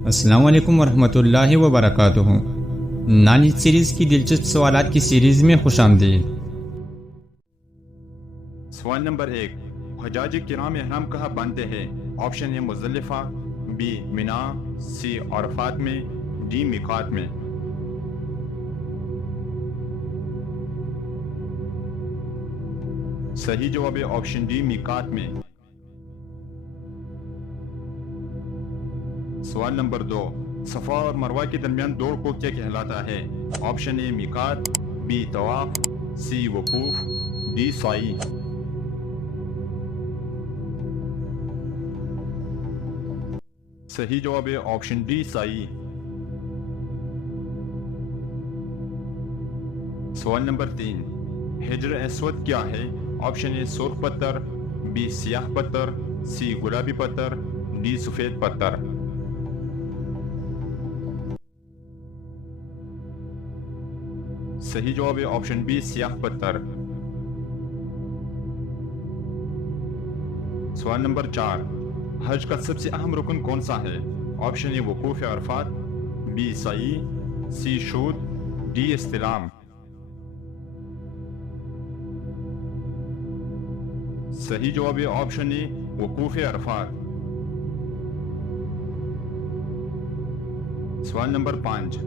السلام علیکم ورحمۃ اللہ وبرکاتہ۔ نانی سیریز کی دلچسپ سوالات کی سیریز میں خوش آمدید۔ سوال نمبر 1، حجاج کرام احرام کہاں باندھتے ہیں؟ آپشن اے مزدلفہ، بی مینا، سی عرفات میں، ڈی میقات میں۔ صحیح جواب ہے آپشن ڈی میقات میں۔ سوال نمبر 2، صفا اور مروہ کے درمیان دوڑ کو کیا کہلاتا ہے؟ آپشن اے میقات، بی طواف، سی وقوف، ڈی سعی۔ صحیح جواب ہے آپشن ڈی سعی۔ سوال نمبر 3، حجر اسود کیا ہے؟ آپشن اے سرخ پتھر، بی سیاہ پتھر، سی گلابی پتھر، ڈی سفید پتھر۔ صحیح جواب ہے آپشن بی سیاہ پتھر۔ سوال نمبر 4، حج کا سب سے اہم رکن کون سا ہے؟ آپشن اے وقوف عرفات، بی سعی، سی شود، ڈی استلام۔ صحیح جواب ہے آپشن اے وقوف عرفات۔ سوال نمبر 5،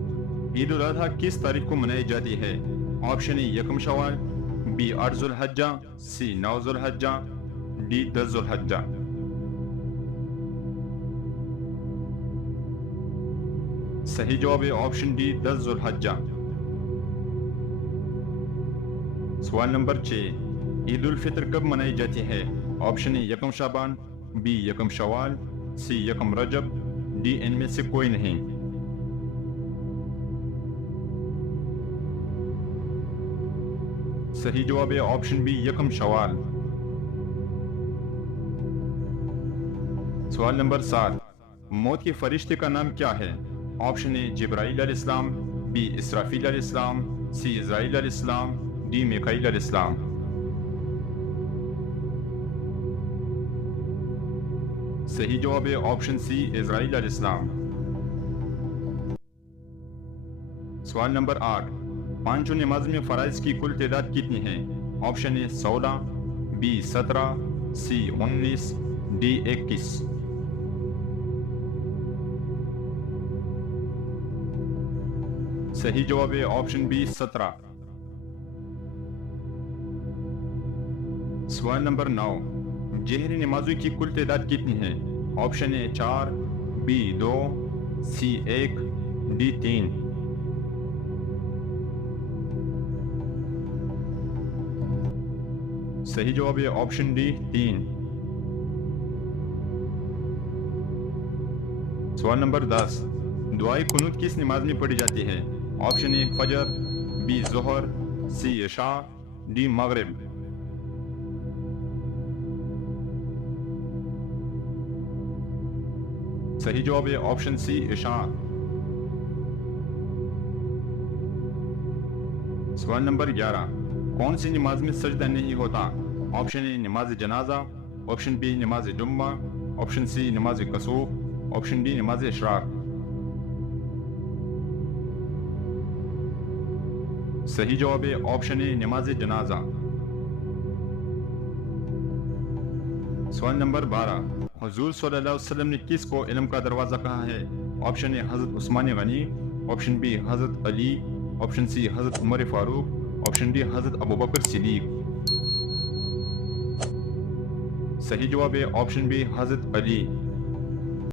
عید الاضحیٰ کس تاریخ کو منائی جاتی ہے؟ آپشن اے 1 شوال، بی 8 ذوالحجہ، سی 9 ذوالحجہ، ڈی 10 ذوالحجہ۔ صحیح جواب ہے آپشن ڈی 10 ذوالحجہ۔ سوال نمبر 6، عید الفطر کب منائی جاتی ہے؟ آپشن اے 1 شعبان، بی 1 شوال، سی 1 رجب، ڈی ان میں سے کوئی نہیں۔ صحیح جواب ہے آپشن بی 1 شوال۔ سوال نمبر 7، موت کے فرشتے کا نام کیا ہے؟ آپشن اے جبرائیل علیہ السلام، بی اسرافیل علیہ السلام، سی اسرائیل علیہ السلام، ڈی میکائیل علیہ السلام۔ صحیح جواب ہے آپشن سی اسرائیل علیہ السلام۔ سوال نمبر 8، پانچوں نماز میں فرائض کی کل تعداد کتنی ہے؟ Option A 16، B 17، C 19، D 21۔ صحیح جواب ہے آپشن بی 17۔ سوال نمبر 9، جہری نمازوں کی کل تعداد کتنی ہے؟ Option A 4، B 2، C 1، D 3۔ صحیح جواب ہے آپشن ڈی 3۔ سوال نمبر 10، دعائے قنوت کس نماز میں پڑھی جاتی ہے؟ آپشن اے فجر، بی ظہر، سی عشاء، ڈی مغرب۔ صحیح جواب ہے آپشن سی عشاء۔ سوال نمبر 11، کون سی نماز میں سجدہ نہیں ہوتا؟ آپشن اے نماز جنازہ، آپشن بی نماز جمعہ، آپشن سی نماز کسوف، آپشن ڈی نماز اشراق۔ صحیح جواب ہے آپشن اے نماز جنازہ۔ سوال نمبر 12، حضور صلی اللہ علیہ وسلم نے کس کو علم کا دروازہ کہا ہے؟ آپشن اے حضرت عثمان غنی، آپشن بی حضرت علی، آپشن سی حضرت عمر فاروق، آپشن ڈی حضرت ابوبکر صدیق۔ صحیح جواب ہے آپشن بی حضرت علی۔